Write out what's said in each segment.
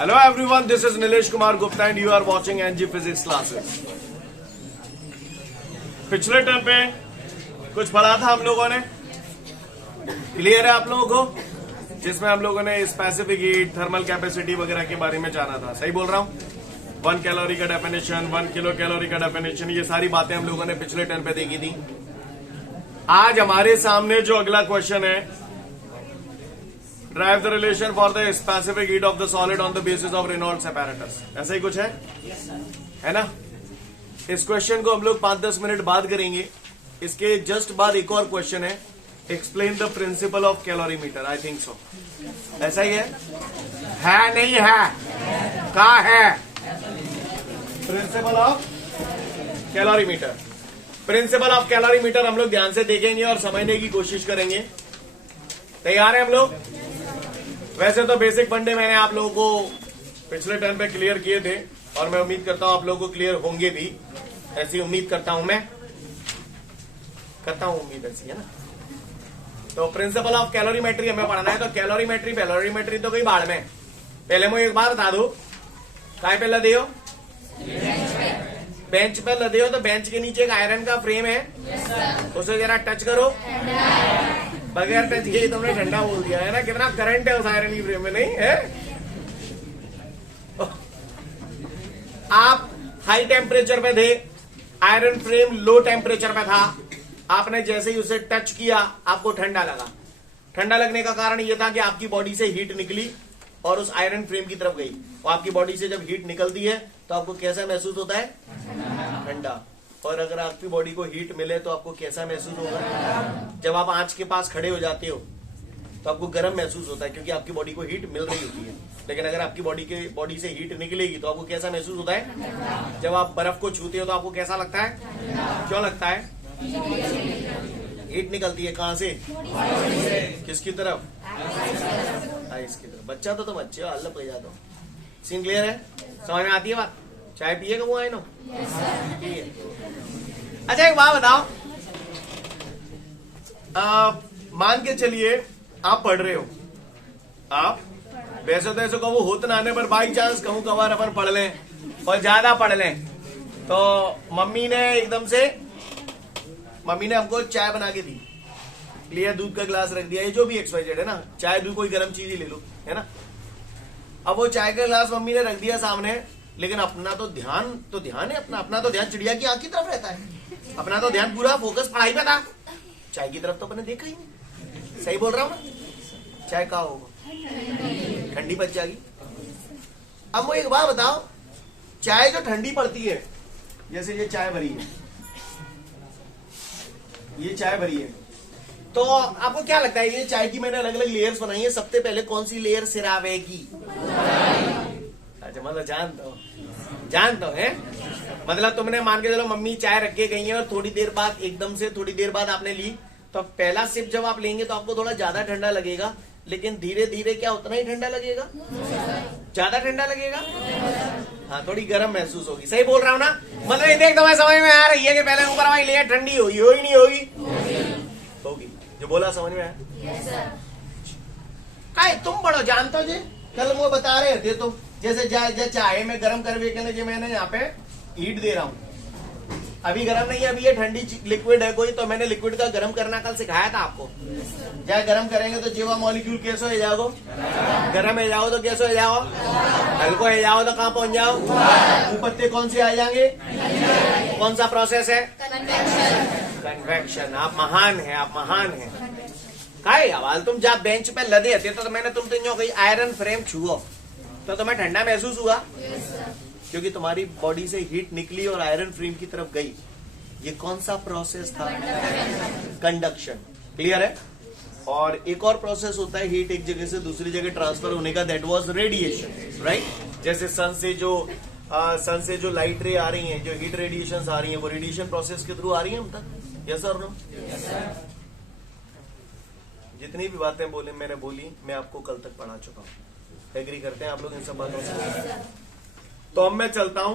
Hello everyone, this is Nilesh Kumar Gupta and you are watching NG Physics classes. पिछले term पे कुछ पढ़ा था हम लोगों ने, क्लियर है आप लोगों को, जिसमें हम लोगों ने स्पेसिफिक हीट, थर्मल कैपेसिटी वगैरह के बारे में जाना था. सही बोल रहा हूँ? 1 कैलोरी का डेफिनेशन, 1 किलो कैलोरी का डेफिनेशन, ये सारी बातें हम लोगों ने पिछले टर्म पे देखी थी. आज हमारे सामने जो अगला क्वेश्चन है, drive the relation for the specific heat of the solid on the basis of Reynolds apparatus. ऐसा ही कुछ है ना? इस क्वेश्चन को हम लोग 5-10 मिनट बाद करेंगे. इसके जस्ट बाद एक और क्वेश्चन है, explain the principle of calorimeter. I think so. ऐसा ही है नहीं है? क्या है principle of calorimeter? Principle of calorimeter हम लोग ध्यान से देखेंगे और समझने की कोशिश करेंगे. तैयार है हम लोग? वैसे तो बेसिक फंडे मैंने आप लोगों को पिछले टर्म पे क्लियर किए थे और मैं उम्मीद करता हूं आप लोगों को क्लियर होंगे भी. ऐसी उम्मीद करता हूं, मैं करता हूं उम्मीद ऐसी, है ना? तो प्रिंसिपल ऑफ कैलोरीमेट्री हमें पढ़ना है. तो कैलोरीमेट्री तो गई बाढ़ में. पहले मुझे एक बात बता दो, काय पे लदे हो? बेंच पे लदे हो. तो बेंच के नीचे एक आयरन का फ्रेम है, उसे जरा टच करो. बगैर टच किए तुमने ठंडा बोल दिया है ना? कितना करंट है उस आयरन की फ्रेम में, नहीं है? आप हाई टेम्परेचर पे थे, आयरन फ्रेम लो टेम्परेचर पे था. आपने जैसे ही उसे टच किया आपको ठंडा लगा. ठंडा लगने का कारण यह था कि आपकी बॉडी से हीट निकली और उस आयरन फ्रेम की तरफ गई. और आपकी बॉडी से जब हीट निकलती है तो आपको कैसा महसूस होता है? ठंडा. और अगर आपकी बॉडी को हीट मिले तो आपको कैसा महसूस होगा? जब आप आंच के पास खड़े हो जाते हो तो आपको गर्म महसूस होता है, क्योंकि आपकी बॉडी को हीट मिल रही होती है. लेकिन अगर आपकी बॉडी से हीट निकलेगी तो आपको कैसा महसूस होता है? जब आप बर्फ को छूते हो तो आपको कैसा लगता है? क्यों लगता है? हीट निकलती है. कहां से? किसकी तरफ? आइस की तरफ. बच्चा तो तुम अच्छे हो, अल्लाह पे जाता. सीन क्लियर है? समझ में आती है बात? चाय पिएगा वो? आए नो. अच्छा एक बात बताओ, मान के चलिए आप पढ़ रहे हो. आप वैसे तो ऐसे कहूँ होत ना आने पर बाई चांस कहूँ कबार अपन पढ़ लें और ज्यादा पढ़ लें तो मम्मी ने हमको चाय बना के दी, लिया दूध का गिलास रख दिया, ये जो भी XYZ है ना, चाय दूध कोई गर्म चीज ही ले लो, है ना? अब वो चाय का गिलास मम्मी ने रख दिया सामने, लेकिन अपना तो ध्यान है, अपना तो ध्यान चिड़िया की आंख की तरफ रहता है. अपना तो ध्यान पूरा फोकस पढ़ाई पे था. चाय की तरफ तो अपने देखा ही नहीं. सही बोल रहा हूं ना? चाय का होगा ठंडी पड़ जाएगी. अब वो एक बात बताओ, चाय जो ठंडी पड़ती है, जैसे ये चाय भरी है, तो आपको क्या लगता है ये चाय की मैंने अलग अलग लेयर्स बनाई है, सबसे पहले कौन सी लेयर सिरावेगी? अच्छा, मतलब जानता हूं है. मतलब तुमने मान के चलो मम्मी चाय रख के गई है और थोड़ी देर बाद आपने ली, तो पहला सिप जब आप लेंगे तो आपको थोड़ा ज्यादा ठंडा लगेगा, लेकिन धीरे धीरे क्या उतना ही ठंडा लगेगा? ज्यादा ठंडा लगेगा. हाँ, थोड़ी गर्म महसूस होगी. सही बोल रहा हूँ ना? मतलब इतने तुम्हें समझ में आ रही है कि पहले ऊपर हमारी लेयर ठंडी होगी, होगी नहीं होगी? जो बोला समझ में आया? काय तुम बड़ो जानते हो जी, कल वो बता रहे थे तुम, जैसे चाय में गर्म करने के लिए मैंने यहाँ पे हीट दे रहा हूँ. अभी गर्म नहीं है, अभी ये ठंडी लिक्विड है कोई, तो मैंने लिक्विड का गर्म करना कल सिखाया था आपको. जब गर्म करेंगे तो जीवा मॉलिक्यूल कैसे हो जाओ? गर्म हो जाओ तो कैसे हो जाओ? हल्को हो जाओ तो कहाँ पहुंच जाओ? पत्ते कौन से आ जाएंगे? कौन सा प्रोसेस है? कन्वेक्शन. आप महान हैं. काय आवाज तुम जब बेंच पे लदे थे तो मैंने तुम तीनों कोई आयरन फ्रेम छुओ तो तुम्हें ठंडा महसूस हुआ? क्योंकि तुम्हारी बॉडी से हीट निकली और आयरन फ्रेम की तरफ गई. ये कौन सा प्रोसेस था? कंडक्शन. क्लियर है? और एक और प्रोसेस होता है हीट एक जगह से दूसरी जगह ट्रांसफर होने का, दैट वाज रेडिएशन. राइट? जैसे सन से जो लाइट रे आ रही हैं, जो हीट रेडिएशंस आ रही हैं, वो रेडिएशन प्रोसेस के थ्रू आ रही हैं हम तक. यस और नो? जितनी भी बातें मैंने बोली मैं आपको कल तक पढ़ा चुका हूँ. एग्री करते हैं आप लोग इन सब बातों से? तो अब मैं चलता हूं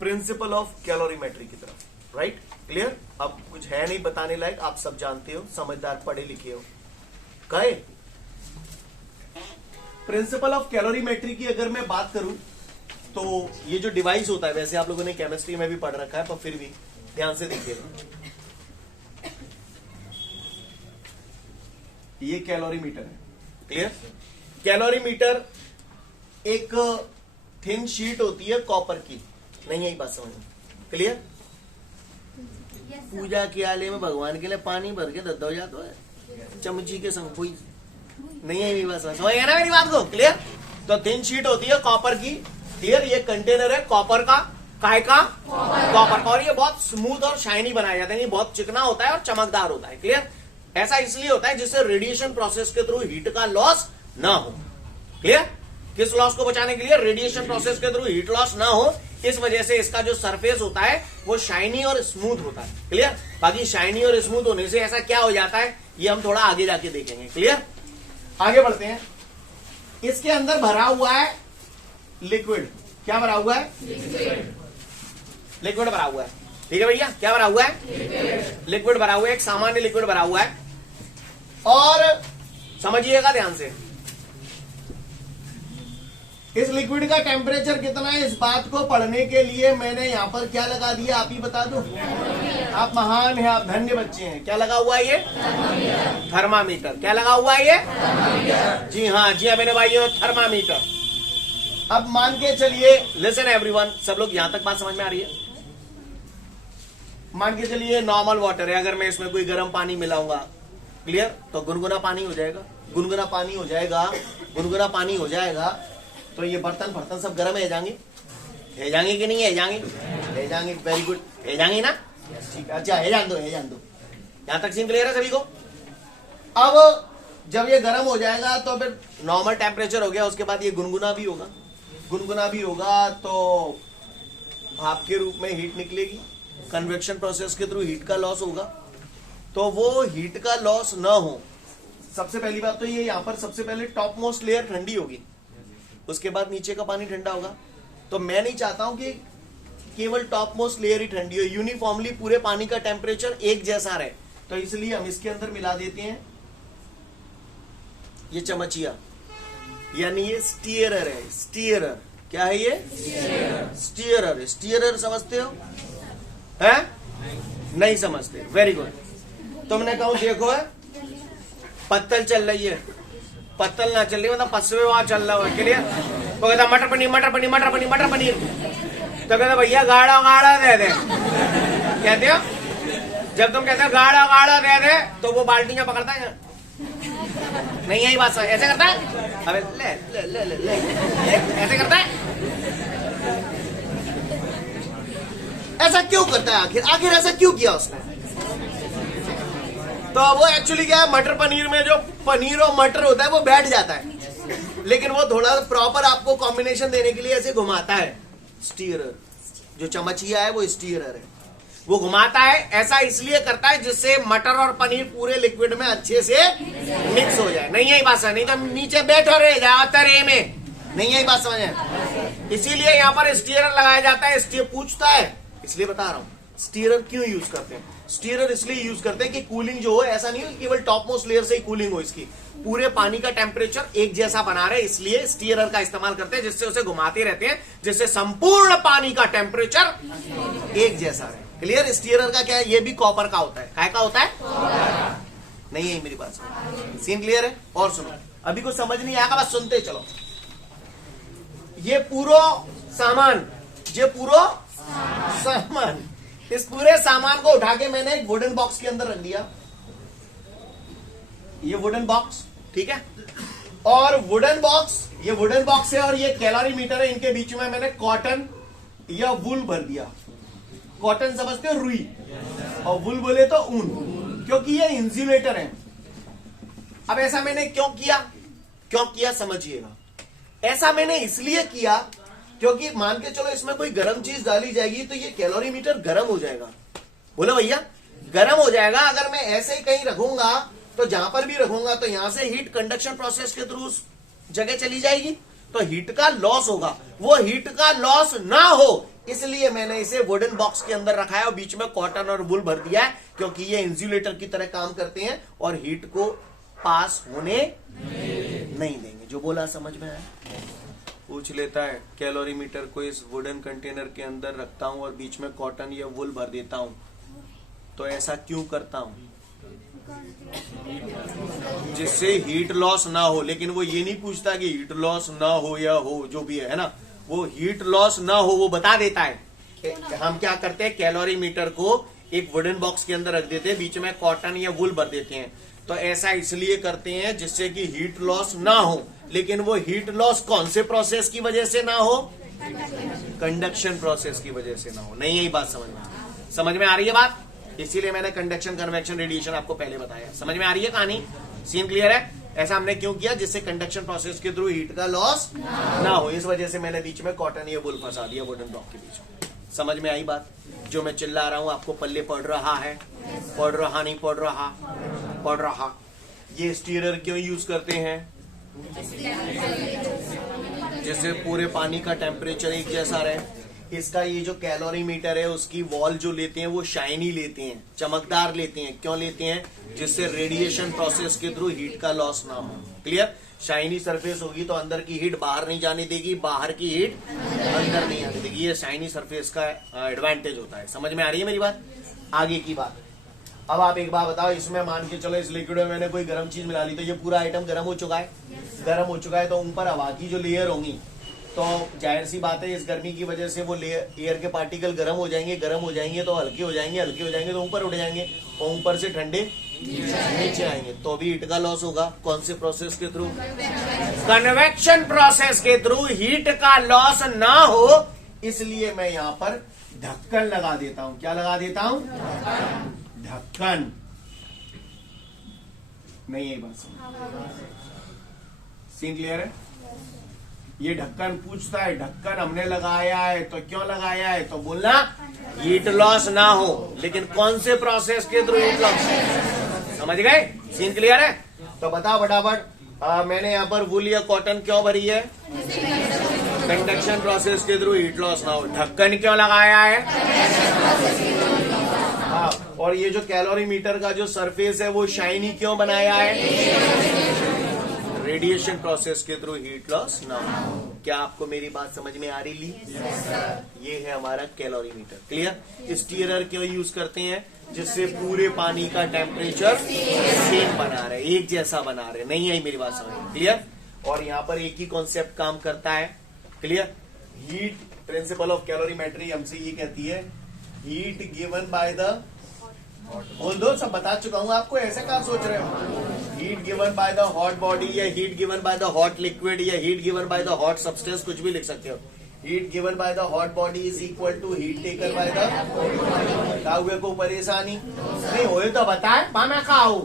प्रिंसिपल ऑफ कैलोरीमेट्री की तरफ. राइट? क्लियर? अब कुछ है नहीं बताने लायक, आप सब जानते हो, समझदार पढ़े लिखे हो. कहे प्रिंसिपल ऑफ कैलोरीमेट्री की अगर मैं बात करूं तो ये जो डिवाइस होता है, वैसे आप लोगों ने केमिस्ट्री में भी पढ़ रखा है, पर फिर भी ध्यान से देखिएगा। ये कैलोरीमीटर है, क्लियर। कैलोरीमीटर एक थिन शीट होती है कॉपर की, नहीं यही बात समझ में, क्लियर। पूजा के आले में भगवान के लिए पानी भर के दद्दा हो जाता है चमची के संग, कोई नहीं है, बात समझ गया ना मेरी बात को, क्लियर। तो थिन शीट होती है कॉपर की, क्लियर। ये कंटेनर है कॉपर का, काय का, कॉपर का, और ये बहुत स्मूथ और शाइनी बनाया जाता है, ये बहुत चिकना होता है और चमकदार होता है, क्लियर। ऐसा इसलिए होता है जिससे रेडिएशन प्रोसेस के थ्रू हीट का लॉस ना हो, क्लियर। किस लॉस को बचाने के लिए? रेडिएशन प्रोसेस के थ्रू हीट लॉस ना हो, इस वजह से इसका जो सरफेस होता है वो शाइनी और स्मूथ होता है, क्लियर। बाकी शाइनी और स्मूथ होने से ऐसा क्या हो जाता है, ये हम थोड़ा आगे जाके देखेंगे, क्लियर। आगे बढ़ते हैं। इसके अंदर भरा हुआ है लिक्विड। क्या भरा हुआ है? लिक्विड भरा हुआ है, ठीक है भैया। क्या भरा हुआ है? लिक्विड भरा हुआ है, एक सामान्य लिक्विड भरा हुआ है। और समझिएगा ध्यान से, इस लिक्विड का टेम्परेचर कितना है, इस बात को पढ़ने के लिए मैंने यहां पर क्या लगा दिया, आप ही बता दो। आप महान हैं, आप धन्य बच्चे हैं। क्या लगा हुआ है ये? थर्मामीटर। क्या लगा हुआ है ये? जी हाँ, जी हाँ मेरे भाइयों, थर्मामीटर। अब मान के चलिए, लिसन एवरीवन, सब लोग यहां तक बात समझ में आ रही है? मान के चलिए नॉर्मल वाटर है, अगर मैं इसमें कोई गर्म पानी मिलाऊंगा, क्लियर, तो गुनगुना पानी हो जाएगा। गुनगुना पानी हो जाएगा, गुनगुना पानी हो जाएगा, तो ये बर्तन फर्तन सब गर्म है जाएंगे, है जाएंगे कि नहीं है जाएंगे? है जाएंगे, वेरी गुड, है जाएंगे ना, ठीक है। अच्छा, है जान दो, है जान दो, यहां तक सीन क्लियर है सभी को। अब जब ये गर्म हो जाएगा तो फिर नॉर्मल टेम्परेचर हो गया, उसके बाद ये गुनगुना भी होगा। गुनगुना भी होगा तो भाप के रूप में हीट निकलेगी, कन्वेक्शन प्रोसेस के थ्रू हीट का लॉस होगा। तो वो हीट का लॉस ना हो, सबसे पहली बात तो ये, यहां पर सबसे पहले टॉप मोस्ट लेयर ठंडी होगी, उसके बाद नीचे का पानी ठंडा होगा। तो मैं नहीं चाहता हूं कि केवल टॉप मोस्ट लेयर ही ठंडी हो, यूनिफॉर्मली पूरे पानी का टेम्परेचर एक जैसा रहे। तो इसलिए हम इसके अंदर मिला देते हैं ये चमचिया, यानी ये स्टीयरर है। स्टीयरर क्या है ये? स्टीयरर। स्टीयरर समझते हो? है? नहीं समझते, वेरी गुड। तुमने कहा देखो है पत्तल चल रही है, पत्तल ना चल रही मतलब पसवे वहां चल रहा है, क्लियर। तो कहता मटर पनीर, मटर पनीर, मटर पनीर, मटर पनीर, तो कहता भैया गाढ़ा गाढ़ा दे दे। कहते हो जब तुम कहते हो गाढ़ा गाढ़ा दे दे, तो वो बाल्टियां पकड़ता है नहीं, यही बात ऐसे करता है। अबे ले ले ले ले, ले। ऐसे करता है। ऐसा क्यों करता है आखिर? आखिर ऐसा क्यों किया उसने? तो वो एक्चुअली क्या है, मटर पनीर में जो पनीर और मटर होता है वो बैठ जाता है, लेकिन वो थोड़ा प्रॉपर आपको कॉम्बिनेशन देने के लिए ऐसे घुमाता है। स्टीयरर, जो चमचिया है वो स्टीयरर है, वो घुमाता है। ऐसा इसलिए करता है जिससे मटर और पनीर पूरे लिक्विड में अच्छे से मिक्स हो जाए। नहीं यही बात समझ? नहीं तो नीचे बैठा रह जाए तरे में, नहीं यही बात समझे? इसीलिए यहाँ पर स्टीयरर लगाया जाता है। स्टीयर पूछता है, इसलिए बता रहा हूँ स्टीयरर क्यों यूज करते हैं। स्टीयरर इसलिए यूज करते हैं कि कूलिंग जो हो, ऐसा नहीं हो केवल टॉप मोस्ट लेयर से ही कूलिंग हो, इसकी पूरे पानी का टेम्परेचर एक जैसा बना रहे, इसलिए स्टीयरर का इस्तेमाल करते हैं, जिससे उसे घुमाते रहते हैं, जिससे संपूर्ण पानी का टेम्परेचर एक जैसा रहे, क्लियर। स्टीयरर का क्या है, ये भी कॉपर का होता है। काय का होता है? नहीं है मेरी बात, सीन क्लियर है? और सुनो, अभी कुछ समझ नहीं आएगा, बस सुनते चलो। ये पूरा सामान, ये पूरा सामान, इस पूरे सामान को उठा के मैंने एक वुडन बॉक्स के अंदर रख दिया। ये वुडन बॉक्स, ठीक है। और वुडन बॉक्स, ये वुडन बॉक्स है और ये कैलोरीमीटर है, इनके बीच में मैंने कॉटन या वुल भर दिया। कॉटन समझते हो, रुई, और वुल बोले तो ऊन, क्योंकि ये इंसुलेटर है। अब ऐसा मैंने क्यों किया? क्यों किया समझिएगा। ऐसा मैंने इसलिए किया क्योंकि मान के चलो इसमें कोई गर्म चीज डाली जाएगी तो ये कैलोरीमीटर गर्म हो जाएगा। बोलो भैया, गर्म हो जाएगा। अगर मैं ऐसे ही कहीं रखूंगा तो जहां पर भी रखूंगा तो यहां से हीट कंडक्शन प्रोसेस के थ्रू उस जगह चली जाएगी, तो हीट का लॉस होगा। वो हीट का लॉस ना हो इसलिए मैंने इसे वुडन बॉक्स के अंदर रखा है और बीच में कॉटन और वुल भर दिया है, क्योंकि ये इंसुलेटर की तरह काम करते हैं और हीट को पास होने नहीं देंगे। जो बोला समझ में आया? पूछ लेता है कैलोरीमीटर को इस वुडन कंटेनर के अंदर रखता हूँ और बीच में कॉटन या वुल भर देता हूँ, तो ऐसा क्यों करता हूँ? जिससे हीट लॉस ना हो। लेकिन वो ये नहीं पूछता कि हीट लॉस ना हो या हो, जो भी है ना, वो हीट लॉस ना हो वो बता देता है। हम क्या करते हैं, कैलोरीमीटर को एक वुडन बॉक्स के अंदर रख देते हैं, बीच में कॉटन या वुल भर देते हैं। तो ऐसा इसलिए करते हैं जिससे कि हीट लॉस ना हो। लेकिन वो हीट लॉस कौन से प्रोसेस की वजह से ना हो? कंडक्शन प्रोसेस की वजह से ना हो। नहीं, यही बात समझ में आ रही है बात? इसीलिए मैंने कंडक्शन, कन्वेक्शन, रेडिएशन आपको पहले बताया। समझ में आ रही है कहानी? सीन क्लियर है? ऐसा हमने क्यों किया? जिससे कंडक्शन प्रोसेस के थ्रू हीट का लॉस ना हो। इस वजह से मैंने बीच में कॉटन या वुल फंसा दिया वुडन ब्लॉक के बीच में। समझ में आई बात? जो मैं चिल्ला रहा हूं आपको पल्ले पड़ रहा है? पड़ रहा नहीं पड़ रहा? पड़ रहा। ये स्टीयरर क्यों यूज करते हैं? जैसे पूरे पानी का टेम्परेचर एक जैसा रहे। इसका ये जो कैलोरीमीटर है उसकी वॉल जो लेते हैं वो शाइनी लेते हैं, चमकदार लेते हैं। क्यों लेते हैं? जिससे रेडिएशन प्रोसेस के थ्रू हीट का लॉस ना हो। क्लियर? शाइनी सरफेस होगी तो अंदर की हीट बाहर नहीं जाने देगी, बाहर की हीट अंदर नहीं आने देगी। ये शाइनी सरफेस का एडवांटेज होता है। समझ में आ रही है मेरी बात? आगे की बात। अब आप एक बात बताओ, इसमें मान के चलो इस लिक्विड में मैंने कोई गर्म चीज मिला ली, तो ये पूरा आइटम गर्म हो चुका है। गर्म हो चुका है तो ऊपर हवा की जो लेयर होंगी, तो जाहिर सी बात है इस गर्मी की वजह से वो एयर के पार्टिकल गर्म हो जाएंगे। गर्म हो जाएंगे तो हल्के हो जाएंगे, हल्के हो जाएंगे तो ऊपर उठ जाएंगे, और ऊपर से ठंडे नीचे आएंगे। तो भी हीट का लॉस होगा। कौन से प्रोसेस के थ्रू? कन्वेक्शन प्रोसेस के थ्रू हीट का लॉस ना हो, इसलिए मैं यहाँ पर ढक्कन लगा देता हूं। क्या लगा देता हूं? ढक्कन। नहीं, यही बात समझ? सीन क्लियर है? ये ढक्कन पूछता है, ढक्कन हमने लगाया है तो क्यों लगाया है? तो बोलना हीट लॉस ना हो। लेकिन कौन से प्रोसेस के थ्रू हीट लॉस? समझ गए? सीन क्लियर है? तो बताओ फटाफट, मैंने यहाँ पर वुल या कॉटन क्यों भरी है? कंडक्शन प्रोसेस के थ्रू हीट लॉस ना हो। ढक्कन क्यों लगाया है? हाँ। और ये जो कैलोरीमीटर का जो सरफेस है वो शाइनी क्यों बनाया है? रेडिएशन प्रोसेस के थ्रू हीट लॉस ना हो। क्या आपको मेरी बात समझ में आ रही ली? ये है हमारा कैलोरीमीटर। क्लियर? स्टीयरर क्यों यूज करते हैं? जिससे पूरे पानी का टेम्परेचर सेम बना रहे, एक जैसा बना रहे। नहीं आई मेरी बात समझ? क्लियर? और यहाँ पर एक ही कॉन्सेप्ट काम करता है। Clear? Heat, principal of calorimetry हमसे ये कहती है, हीट गिवन बाय द, बोल दो, सब बता चुका हूं आपको, ऐसे कहा सोच रहे हो? Heat given by the hot body, या heat given by the hot liquid, या heat given by the hot substance, कुछ भी लिख सकते हो। Heat given by the hot body is equal to heat taken by the, हुए को परेशानी नहीं हो तो बताए, मैं खाऊ।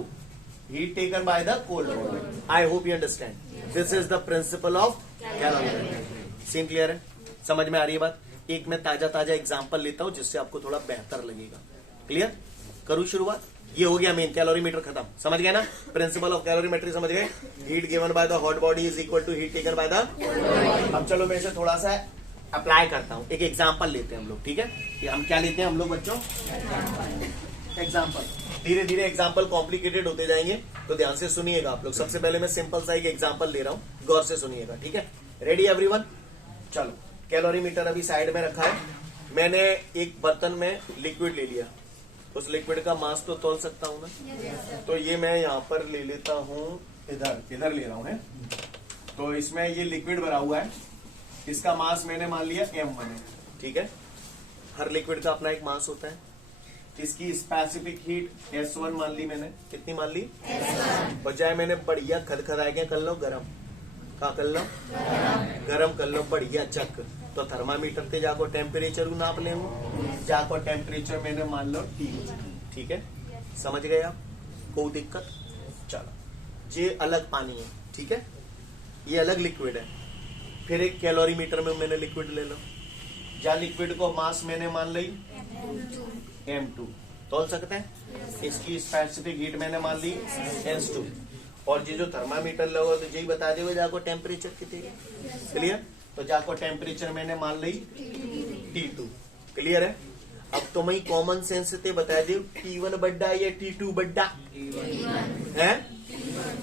Heat taken by the cold body. I hope you understand. This is the principle of calorimetry. Scene clear है? समझ में आ रही है बात? एक मैं ताजा एग्जाम्पल लेता हूं जिससे आपको थोड़ा बेहतर लगेगा। क्लियर? करूं शुरुआत? ये हो गया मेन, कैलोरीमीटर खत्म। समझ गए ना? प्रिंसिपल ऑफ कैलोरीमेट्री समझ गए? Heat given by the hot body is equal to heat taken by the. अब चलो मैं इसे थोड़ा सा अप्लाई करता हूं। एक एग्जांपल लेते हैं हम लोग। ठीक है? ये हम क्या लेते हैं हम लोग बच्चों? एग्जांपल। धीरे धीरे एग्जांपल कॉम्प्लिकेटेड होते जाएंगे, तो ध्यान से सुनिएगा आप लोग। सबसे पहले मैं सिंपल सा एक एग्जांपल ले रहा हूं, गौर से सुनिएगा। ठीक है? Ready everyone? चलो, कैलोरीमीटर अभी साइड में रखा है। मैंने एक बर्तन में लिक्विड ले लिया, उस लिक्विड का मास तो तोल सकता हूं ना? तो ये मैं यहाँ पर ले लेता हूँ, इधर ले रहा हूँ है। तो इसमें ये लिक्विड भरा हुआ है, इसका मास मैंने मान लिया m1 है। ठीक है? हर लिक्विड का अपना एक मास होता है। इसकी स्पेसिफिक हीट S1 मान ली मैंने। कितनी मान ली? बजाय मैंने बढ़िया खदखदाए के कर लो गरम, क्या कर लो? गरम कर लो बढ़िया चक। तो थर्मामीटर से जाको टेम्परेचर नाप ले, जाको टेम्परेचर मैंने मान लो T। ठीक है? समझ गए आप? कोई दिक्कत? चलो, ये अलग पानी है। ठीक है? ये अलग लिक्विड है। फिर एक कैलोरीमीटर में मैंने लिक्विड ले लो, जा लिक्विड को मास मैंने मान ली M2। तोल सकते हैं? इसकी स्पेसिफिक हीट मैंने मान ली S2। और ये जो थर्मामीटर लगा तो यही बता दे जाको टेम्परेचर कितने। क्लियर? तो जाको टेम्परेचर मैंने मान ली T2। क्लियर है? अब तो मैं कॉमन सेंस से बता दे, T1 बड्डा या T2 बड्डा है?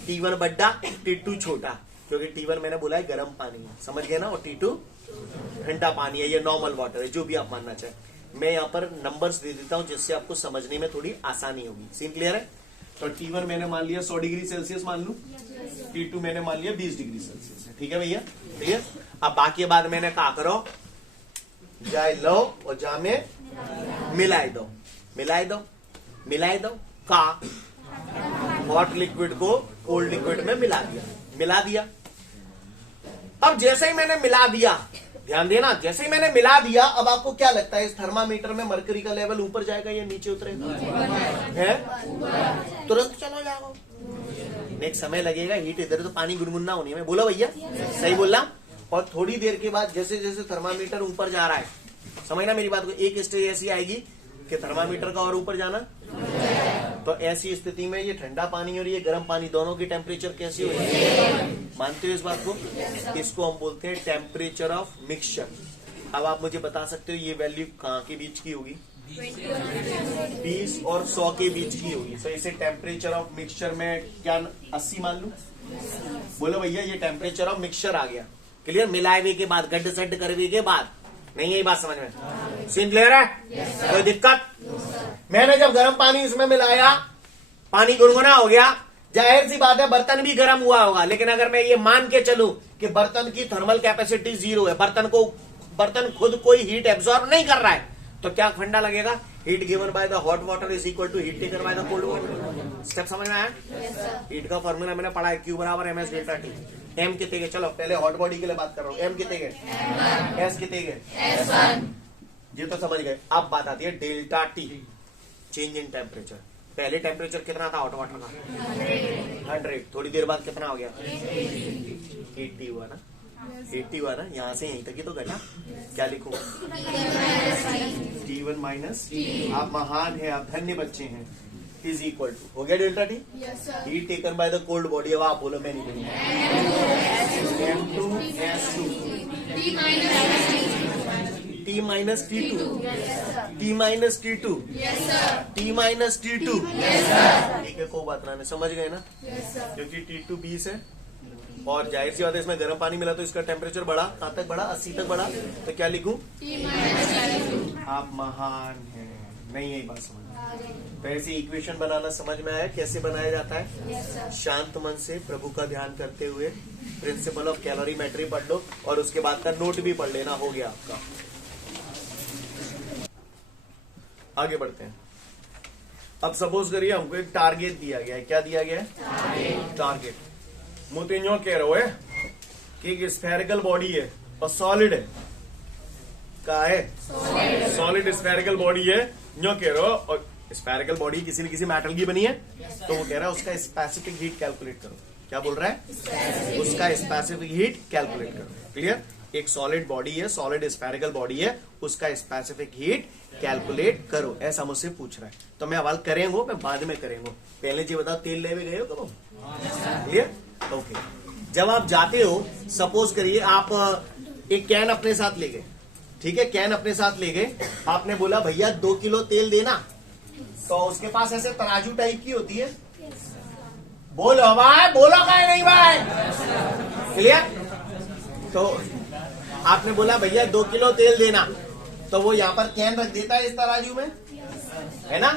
T1 बड्डा, T2 छोटा। क्योंकि T1 मैंने बोला है गर्म पानी है, समझ गए ना, और T2 ठंडा पानी है, ये नॉर्मल वाटर है, जो भी आप मानना चाहे। मैं यहाँ पर नंबर्स दे देता हूँ जिससे आपको समझने में थोड़ी आसानी होगी। सीन क्लियर है? तो T1 मैंने मान लिया 100 डिग्री सेल्सियस मान लू, T2 मैंने मान लिया 20 डिग्री सेल्सियस है। ठीक है भैया? क्लियर? अब बाकी बात मैंने कहा करो, जाए लो और जा में मिलाई दो, मिलाई दो, मिलाई दो का हॉट लिक्विड को कोल्ड लिक्विड में मिला दिया, मिला दिया। अब जैसे ही मैंने मिला दिया, ध्यान देना, जैसे ही मैंने मिला दिया, अब आपको क्या लगता है इस थर्मामीटर में मरकरी का लेवल ऊपर जाएगा या नीचे उतरेगा? है तुरंत चला जाएगा, नेक्स्ट समय लगेगा, हीट इधर तो पानी गुनगुना होनी है। बोलो भैया, सही बोला। और थोड़ी देर के बाद जैसे जैसे थर्मामीटर ऊपर जा रहा है, समझना मेरी बात को, एक स्टेज ऐसी आएगी कि थर्मामीटर का और ऊपर जाना, तो ऐसी स्थिति में ये ठंडा पानी और ये गर्म पानी दोनों की टेम्परेचर कैसी होगी? मानते हो इस बात को? इसको हम बोलते हैं टेम्परेचर ऑफ मिक्सचर। अब आप मुझे बता सकते हो ये वैल्यू कहाँ के बीच की होगी? 20 और 100 के बीच की होगी। तो इसे टेम्परेचर ऑफ मिक्सचर में क्या 80 मान लू? बोलो भैया, ये टेम्परेचर ऑफ मिक्सचर आ गया। क्लियर? मिलावे के बाद, गड्ढ सड्ढ करने के बाद, नहीं यही बात समझ में? सीन क्लियर है? कोई दिक्कत? मैंने जब गर्म पानी इसमें मिलाया, पानी गुनगुना हो गया, जाहिर सी बात है बर्तन भी गर्म हुआ होगा। लेकिन अगर मैं ये मान के चलूं कि बर्तन की थर्मल कैपेसिटी 0 है, बर्तन खुद कोई हीट एब्सॉर्ब नहीं कर रहा है, तो क्या फंडा लगेगा? Heat given by the hot water is equal to heat taken by the cold water. Step समझ में आया? हीट का फॉर्मूला मैंने पढ़ा है, Q बराबर MS डेल्टा T। M कितने के? चलो पहले हॉट बॉडी के लिए बात कर रहा हूँ। M कितने के? S कितने के? ये तो समझ गए। अब बात आती है delta T, change in temperature. पहले टेम्परेचर कितना था हॉट वाटर का? 100। थोड़ी देर बाद कितना हो गया? 80 हुआ ना? 80 हुआ ना? यहाँ से यहीं तक ही तो घटा। क्या लिखूं? T1 माइनस, आप महान है, आप धन्य बच्चे हैं, इज इक्वल टू, हो गया delta T? Heat taken by the cold body. अब आप बोलो, मैं नहीं बोलूंगा। M2S2 T minus T2, T minus T2, T minus T2। ठीक है, कोई बात नहीं, समझ गए ना? क्योंकि T2 20 है और जाहिर सी बात है इसमें गर्म पानी मिला तो इसका टेम्परेचर बढ़ा, कहाँ तक बढ़ा? 80 तक बढ़ा। तो क्या लिखूं? आप महान हैं, नहीं यही बात समझ में? तो ऐसी इक्वेशन बनाना समझ में आया कैसे बनाया जाता है? शांत मन से प्रभु का ध्यान करते हुए प्रिंसिपल ऑफ कैलोरीमेट्री पढ़ लो और उसके बाद का नोट भी पढ़ लेना, हो गया आपका। आगे बढ़ते हैं। अब सपोज करिए हमको एक टारगेट दिया गया है। क्या दिया गया है? टारगेट। मुझे यूं कह रहे हो है कि एक स्फेरिकल बॉडी है और सॉलिड है। क्या है? सॉलिड स्फेरिकल बॉडी है, यूं कह रहे हो, और स्फेरिकल बॉडी किसी न किसी मेटल की बनी है, तो वो कह रहा है उसका स्पेसिफिक हीट कैलकुलेट करो। क्या बोल रहा है? उसका स्पेसिफिक हीट कैलकुलेट करो। क्लियर? एक सॉलिड बॉडी है, सॉलिड स्फेरिकल बॉडी है, उसका स्पेसिफिक हीट कैलकुलेट करो, ऐसा मुझसे पूछ रहा है। तो मैं सवाल करेंगे, मैं बाद में करेंगे। पहले जी बताओ, तेल लेवे गए हो कब? क्लियर? ओके। जब आप जाते हो, सपोज करिए आप एक कैन अपने साथ ले गए, ठीक है, कैन अपने साथ ले गए, आपने बोला भैया 2 किलो तेल देना, तो उसके पास ऐसे तराजू टाइप की होती है। बोलो भाई, बोलो क्या नहीं भाई? क्लियर? तो आपने बोला भैया 2 किलो तेल देना, तो वो यहाँ पर कैन रख देता है इस तराजू में, है ना,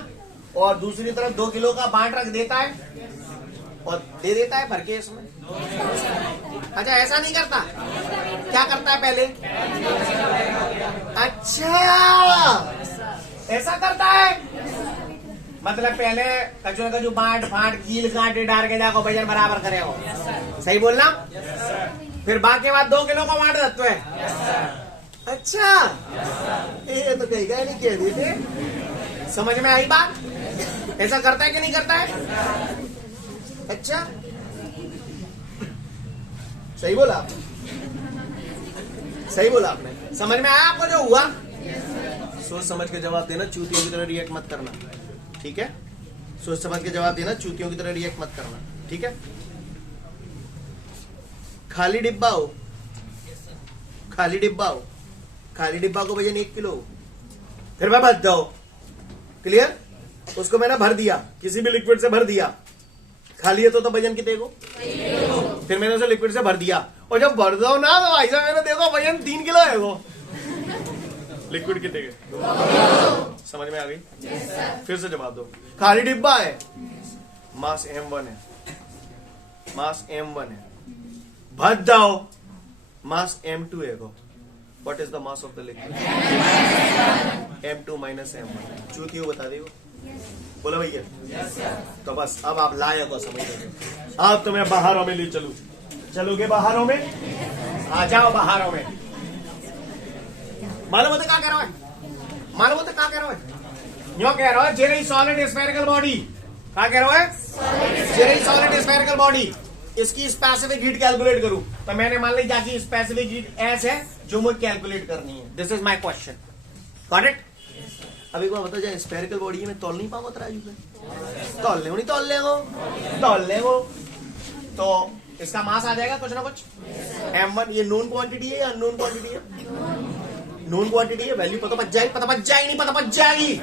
और दूसरी तरफ 2 किलो का बाट रख देता है और दे देता है भर के इसमें। अच्छा, ऐसा नहीं करता? क्या करता है पहले? अच्छा, ऐसा करता है, मतलब पहले कचू कचू बाट फाट कील कांटे डाल के जाको वजन बराबर करे हो। सही बोलना? फिर बाकी बात 2 किलो का बाट दत्तो है। अच्छा, ये तो कहीं गए नहीं कह देते। समझ में आई बात? ऐसा करता है कि नहीं करता है? अच्छा, सही बोला आपने, सही बोला आपने। समझ में आया आपको जो हुआ? सोच समझ के जवाब देना, चूतियों की तरह रिएक्ट मत करना, ठीक है? सोच समझ के जवाब देना, चूतियों की तरह रिएक्ट मत करना, ठीक है? खाली डिब्बा हो, खाली डिब्बा हो, खाली डिब्बा को वजन 1 किलो, फिर मैं भर जाओ। क्लियर? उसको मैंने भर दिया, किसी भी लिक्विड से भर दिया, खाली है तो वजन कितने को? फिर मैंने उसे लिक्विड से भर दिया, और जब भर दो ना तो भाई साहब मैंने देखो वजन 3 किलो है वो। लिक्विड कितने के? समझ में आ गई? फिर से जवाब दो। खाली डिब्बा है, मास m1 है, मास m1 है, भर दो, मास m2 है। What is the mass of the liquid? m2 minus m1। चूती हो बता देगा, बोला भैया। तो बस अब आप लायक हो, समझ लो। अब तुम्हें बाहरों में ले चलू, चलोगे बाहरों में? आ जाओ बाहरों में। मालूम होता क्या कह रहा है? मालूम होता क्या कह रहा है? यो कह रहा है जेरे सॉलिड स्फेरिकल बॉडी। क्या कह रहा है? जेरे सॉलिड स्फेरिकल बॉडी, इसकी स्पेसिफिक हीट कैलकुलेट करूं तो मैंने मान ली जाके स्पेसिफिक हीट एस है जो मुझे कैलकुलेट करनी है। This is my question. Got it? अभी को बता जाए स्फेरिकल बॉडी में तोल नहीं पाऊंगा तराजू पे? तोल ले नहीं, तोल लेंगे, तोल लेंगे। तो इसका मास आ जाएगा कुछ ना कुछ m1। ये नोन क्वांटिटी है या अननोन क्वांटिटी है? नोन क्वांटिटी है। वैल्यू पता बच जाएगी, पता बच जाएगी, नहीं पता बच जाएगी।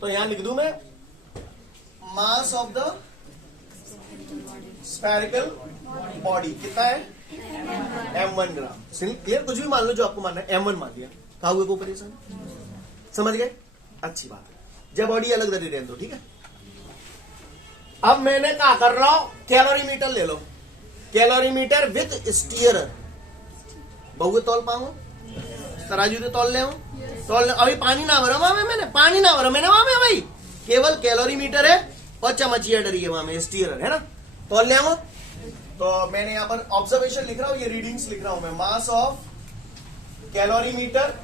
तो यहां लिख दूं मैं mass of the spherical body कितना है? m1 ग्राम। क्लियर? कुछ भी मान लो जो आपको मानना है, m1 मान लिया। कहा हुए को परेशान? समझ गए? अच्छी बात है। जब बॉडी अलग धरी रहने दो, ठीक है। अब मैंने क्या कर रहा हूं, कैलोरीमीटर ले लो, कैलोरीमीटर विथ स्टीयरर। बहुए तौल पाऊंगा, तराजू से तौल ले तौल। अभी पानी ना भरा वहां में, मैंने पानी ना भरा मैंने वहां में भाई, केवल कैलोरीमीटर है और चमचिया डरी है वहां में, स्टीयरर है ना, तौल ले आऊंगा। तो मैंने यहां पर ऑब्जर्वेशन लिख रहा हूं, ये रीडिंग्स लिख रहा हूं मैं। मास ऑफ कैलोरीमीटर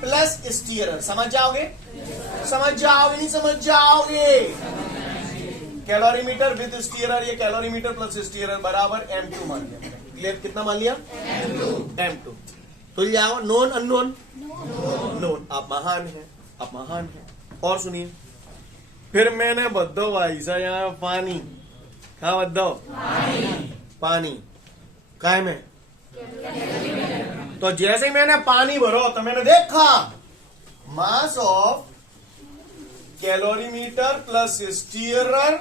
प्लस स्टीयरर। समझ जाओगे? समझ जाओगे नहीं समझ जाओगे? कैलोरीमीटर विद स्टीयरर, ये कैलोरीमीटर प्लस स्टीयरर बराबर m2 मान लिया। क्लियर? कितना मान लिया? m2। तो ये आओ नोन अननोन? नोन। आप महान हैं, आप महान हैं। और सुनिए, फिर मैंने बद्दो भाई सा यहाँ पानी खा, बद्दो पानी काय में। तो जैसे ही मैंने पानी भरो तो मैंने देखा mass of calorimeter plus stirrer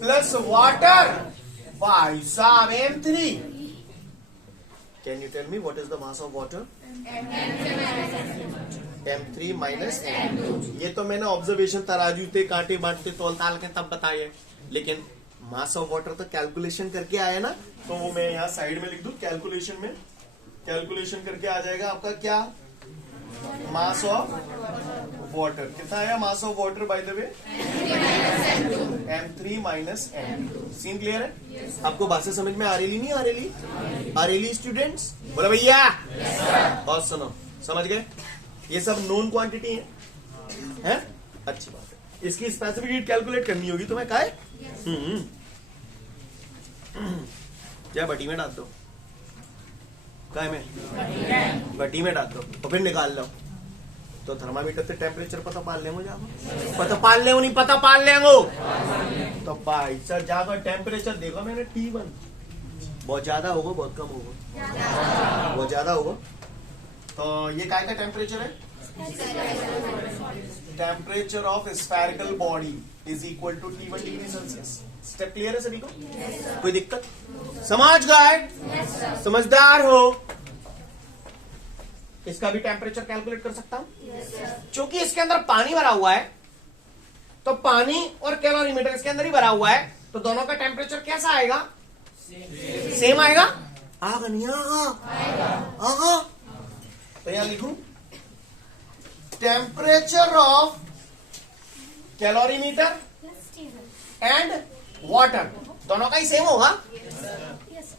plus water, भाई साहब m3। Can you tell me what is the mass of water? m3 minus m2। ये तो मैंने ऑब्जर्वेशन तराजू थे कांटे बांटते तौल ताल के तब बताए, लेकिन मास ऑफ वाटर तो कैलकुलेशन करके आया ना, तो वो मैं यहाँ साइड में लिख दूं। कैलकुलेशन में कैलकुलेशन करके आ जाएगा आपका क्या? मास ऑफ वाटर कितना आया? Mass of water by the way m3 minus m2। Scene clear है? आपको बातें समझ में आ रही नहीं आ रही? आ रही स्टूडेंट्स? बोला भैया। बहुत सुनो, समझ गए? ये सब नोन क्वांटिटी है? अच्छी बात है। इसकी स्पेसिफिक हीट कैलकुलेट करनी होगी तुम्हें, काहे? क्या भट्टी में डाल दो, काय में? भट्टी में डाल दो और फिर निकाल लो। तो थर्मामीटर से टेम्परेचर पता पाल लेंगे, जाओ पता पाल लेंगे, नहीं पता पाल लेंगे। तो भाई सर जाकर टेम्परेचर देखो मैंने T1, बहुत ज्यादा होगा बहुत कम होगा? बहुत ज्यादा होगा। तो ये काय का टेम्परेचर है? Temperature of spherical body is equal to T1 degree Celsius. Step clear है सभी को? कोई दिक्कत? समझ गए? समझदार हो? इसका भी टेम्परेचर कैलकुलेट कर सकता हूं। क्योंकि इसके अंदर पानी भरा हुआ है, तो पानी और कैलोरीमीटर इसके अंदर ही भरा हुआ है, तो दोनों का टेम्परेचर कैसा आएगा? सेम आएगा? आगा नहीं आगा? तो यहां लिखूं temperature of calorimeter and water, दोनों का ही सेम होगा?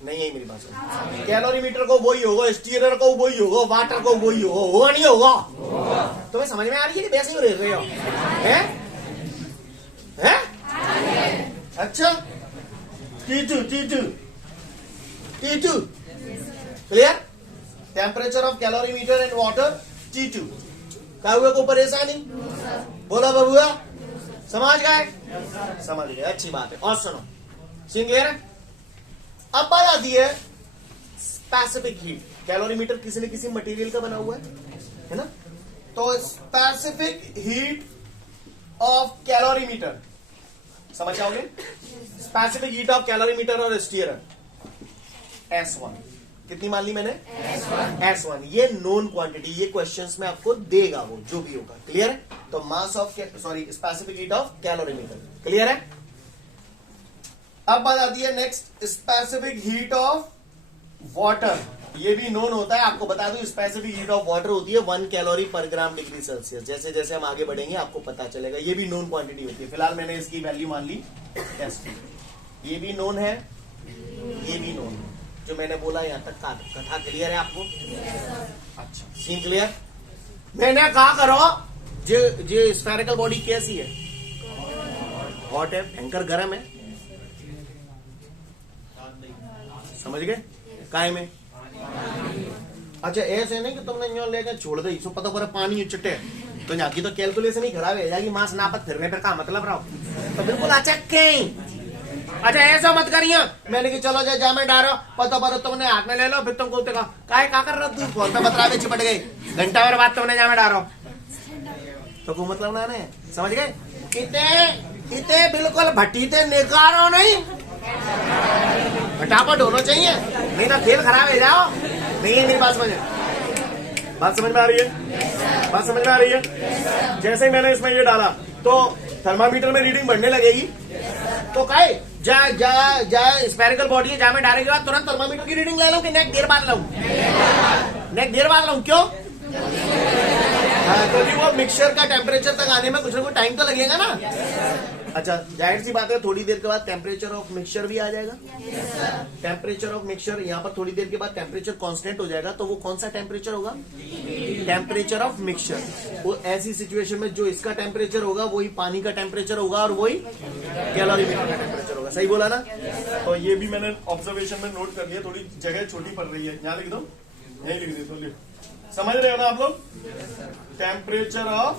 नहीं है मेरी बात सुन। कैलोरीमीटर को वही होगा, स्टीयरर को वही होगा, वाटर को वही होगा नहीं होगा? तुम्हें समझ में आ रही है कि वैसे ही रह रहे हो? हैं? अच्छा T2 clear? Temperature of calorimeter and water T2। क्या हुआ को परेशानी? बोला बबुआ? समझ गए? समझ गए, अच्छी बात है। और सुनो, सीन क्लियर है? अब बात आती है स्पेसिफिक हीट। कैलोरीमीटर किसी न किसी मटेरियल का बना हुआ है ना? तो स्पेसिफिक हीट ऑफ कैलोरीमीटर समझ जाओगे। स्पेसिफिक हीट ऑफ कैलोरीमीटर और स्टीयरर S1, कितनी मान ली मैंने? S1। ये नोन क्वांटिटी, ये क्वेश्चंस में आपको देगा वो जो भी होगा। क्लियर है? तो mass of specific heat of calorimeter. Clear है? अब बात आती है next, specific heat of water. ये भी नोन होता है, आपको बता दूं स्पेसिफिक हीट ऑफ वाटर होती है 1 कैलोरी पर ग्राम डिग्री सेल्सियस। जैसे जैसे हम आगे बढ़ेंगे आपको पता चलेगा। ये भी नोन क्वांटिटी होती है। फिलहाल मैंने इसकी वैल्यू मान ली S2। ये भी नोन है, ये भी नोन है। जो मैंने बोला यहां तक का कथा क्लियर है आपको? अच्छा, सीन क्लियर। मैंने कहा करो जे स्फेरिकल बॉडी कैसी है? हॉट है, भयंकर गर्म है। समझ गए? काय में? अच्छा, ऐसे नहीं कि तुमने यो लेकर छोड़ दे, इसको पता पर पानी चटे तो यहाँ की तो कैलकुलेशन ही खराब है जाएगी। मास नापत फिरने पर का मतलब रहा तो बिल्कुल अच्छा कहीं। अच्छा, ऐसा मत करिए। मैंने कि चलो जा में डालो, पता पर तुमने हाथ में ले लो, फिर तुमको काय का कर रहा तू फोन पे बतरा में चिपट गई, घंटा भर बाद तुमने जा में डालो तो को मतलब ना है। समझ गए? इते बिल्कुल भट्टीते निकारो नहीं, फटाफट होना चाहिए, नहीं तो खेल खराब हो जाओ। नहीं है मेरी बात समझ में आ रही है? बात समझ में आ रही है? जैसे ही मैंने इसमें ये डाला तो थर्मामीटर में रीडिंग बढ़ने लगेगी। तो काय जा स्फेरिकल बॉडी है, जा में डालने के बाद तुरंत थर्मामीटर की रीडिंग ले लूं कि नेक देर बाद लाऊं? नेक देर बाद लाऊं। क्यों? क्योंकि वो मिक्सचर का टेम्परेचर तक आने में कुछ ना कुछ टाइम तो लगेगा ना। अच्छा, जाहिर सी बात है थोड़ी देर के बाद टेम्परेचर ऑफ मिक्सचर भी आ जाएगा। टेम्परेचर ऑफ मिक्सचर यहाँ पर थोड़ी देर के बाद टेम्परेचर कांस्टेंट हो जाएगा। तो वो कौन सा टेम्परेचर होगा? Temperature of mixture. वो ऐसी सिचुएशन में जो इसका टेम्परेचर होगा वही पानी का टेम्परेचर होगा और वही कैलोरीमीटर का टेम्परेचर होगा। सही बोला ना? तो ये भी मैंने ऑब्जर्वेशन में नोट कर लिया। थोड़ी जगह छोटी पड़ रही है, यहाँ लिख दो, यही लिख दो, लिख। समझ रहे हो ना आप लोग? टेम्परेचर ऑफ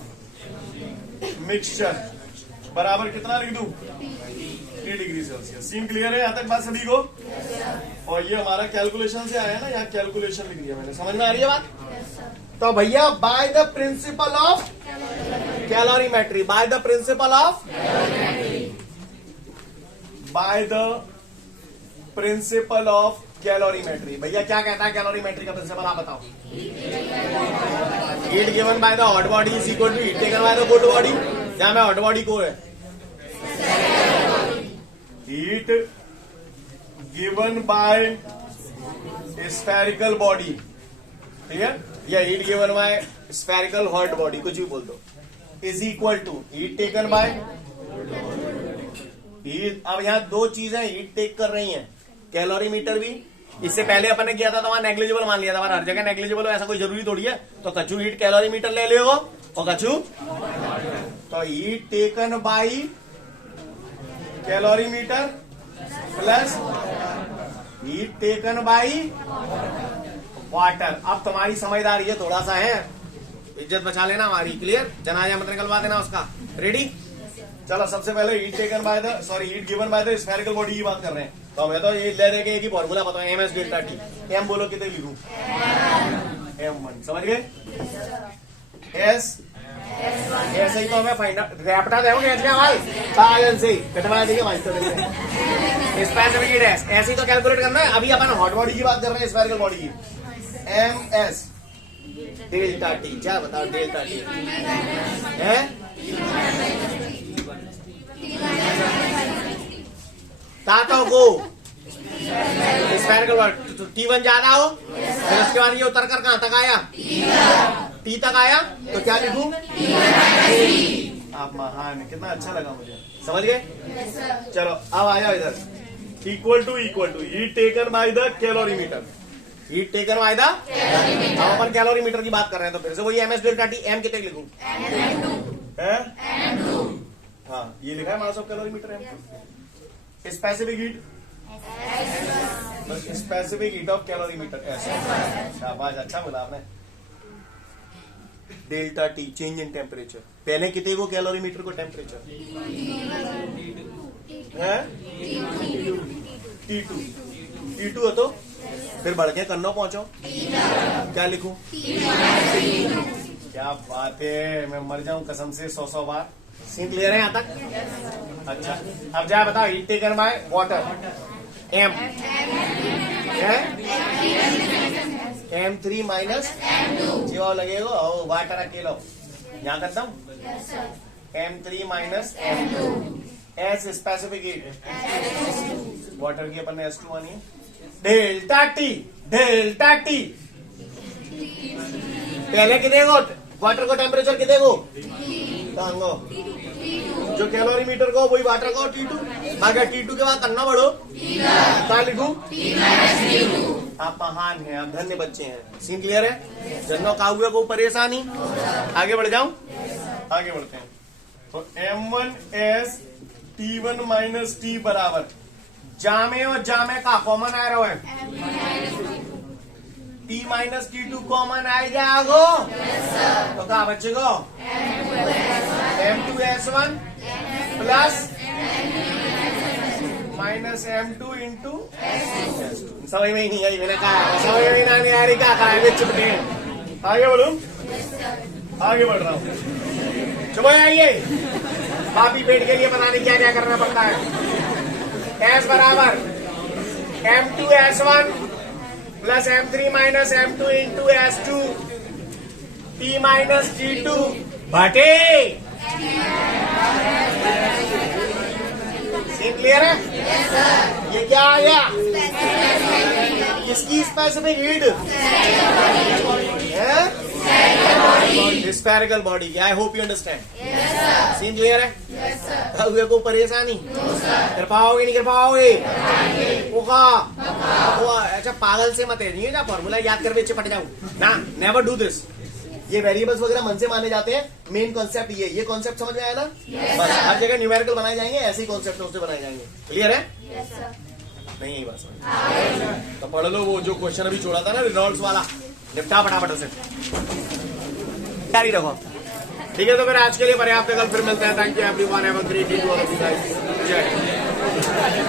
मिक्सचर बराबर कितना लिख दूं? 3 डिग्री सेल्सियस। सीन क्लियर है यहाँ तक बात सभी को? और ये हमारा कैलकुलेशन से आया ना, यहाँ कैलकुलेशन लिख दिया मैंने। समझ में आ रही है बात? तो भैया by the principle of calorimetry, by the principle of calorimetry. भैया क्या कहता है कैलोरीमेट्री का प्रिंसिपल? आप बताओ। Heat given by the hot body is equal to heat taken by the cold body. क्या मैं हॉट बॉडी को है heat given by spherical body, ठीक है, या heat given by spherical hot body, कुछ भी बोल दो, is equal to heat taken by heat. अब यहाँ दो चीजें हीट टेक कर रही हैं, कैलोरीमीटर भी। इससे पहले अपन ने किया था तो वहां नेग्लिजिबल मान लिया था, हर जगह नेग्लिजिबल हो ऐसा कोई जरूरी थोड़ी है। तो कछु हीट कैलोरीमीटर ले लियो और कछु तो heat taken by calorimeter plus heat taken by water. अब तुम्हारी समझदारी है थोड़ा सा है, इज्जत बचा लेना हमारी। क्लियर? जनाजा मत निकलवा देना उसका। रेडी? चलो, सबसे पहले heat taken by the heat given by the spherical body की बात कर रहे हैं। तो हमें तो ये ले देंगे एक ही फॉर्मूला बताओ, MS डेल्टा T। एम बोलो कितने लिखूं? M1। समझ गए? S ऐसे ही तो हमें फाइंड रैपटा देंगे से कटवा देंगे भाई। तो स्पेसिफिक हीट ऐसे ही तो कैलकुलेट करना है। अभी अपन हॉट बॉडी की बात कर रहे हैं, स्फेरिकल बॉडी की। MS delta T। क्या बताओ डेल्टा T है? तातो को स्फेरिकल बॉडी T1 ज्यादा हो, फिर उसके बाद ये उतर कर कहां तक आया? T तक आया। तो क्या लिखूं? आप महान, कितना अच्छा लगा मुझे। समझ गए? चलो अब आया इधर, equal to heat taken by the calorimeter. Heat taken by the, अब अपन कैलोरीमीटर की बात कर रहे हैं तो फिर से वही MS डेल्टा T। M कितने लिखूं? हाँ, ये लिखा है मास of calorimeter M। Specific heat of calorimeter ऐसा। शाबाश, अच्छा बोला आपने। Delta T change in temperature. पहले कितने को कैलोरीमीटर को टेम्परेचर है? T2 है तो फिर बढ़ के कन्नो पहुंचो। क्या लिखूं? क्या बात है, मैं मर जाऊं कसम से 100 बार। सीन क्लियर है यहाँ तक? अच्छा, अब जा बताओ heat taken by water m m3 minus जो लगेगा वाटर अकेलो यहाँ करता हूँ m3 minus m2 S specific heat water की अपन ने S2 मानी है डेल्टा टी पहले कितने को वाटर को टेम्परेचर कितने को तांगो जो कैलोरी मीटर को वही वाटर को T2 अगर T2 के बाद करना बढ़ो क्या लिखूं आप महान हैं आप धन्य बच्चे हैं सीन क्लियर है जन्नो का हुआ को परेशानी आगे बढ़ जाऊं आगे बढ़ते हैं तो M1S T1 माइनस T बराबर जामे और जामे का कॉमन आ रहा है T माइनस T2 कॉमन आ जाएगो तो क्या बचेगा M2S1 plus minus M2 into समझ में ही नहीं आई मैंने कहा समझ में नहीं आ रही क्या कहा चिपटे आगे बढ़ू आगे बढ़ रहा हूँ चलो आइए पापी पेट के लिए पता नहीं क्या क्या करना पड़ता है S बराबर M2S1 plus M3 minus M2 into S2 T minus T2 बटे सीन क्लियर है ये क्या आ गया किसकी specific heat spherical body I hope you understand scene clear है हुए को परेशानी कर पाओगे नहीं कर पाओगे अच्छा पागल से मत है ना फॉर्मूला याद कर चिपट जाऊं ना नेवर डू दिस ये वेरिएबल्स वगैरह मन से माने जाते हैं मेन कॉन्सेप्ट ये कॉन्सेप्ट समझ में आया ना बस हर जगह न्यूमेरिकल बनाए जाएंगे ऐसे ही कॉन्सेप्ट उससे बनाए जाएंगे क्लियर है नहीं यही बात समझ तो पढ़ लो वो जो क्वेश्चन अभी छोड़ा था ना रिजल्ट्स वाला निपटा फटाफट से जारी रखो ठीक है तो फिर आज के लिए पर्याप्त है कल फिर मिलते हैं thank you everyone have a great day to all of you guys जय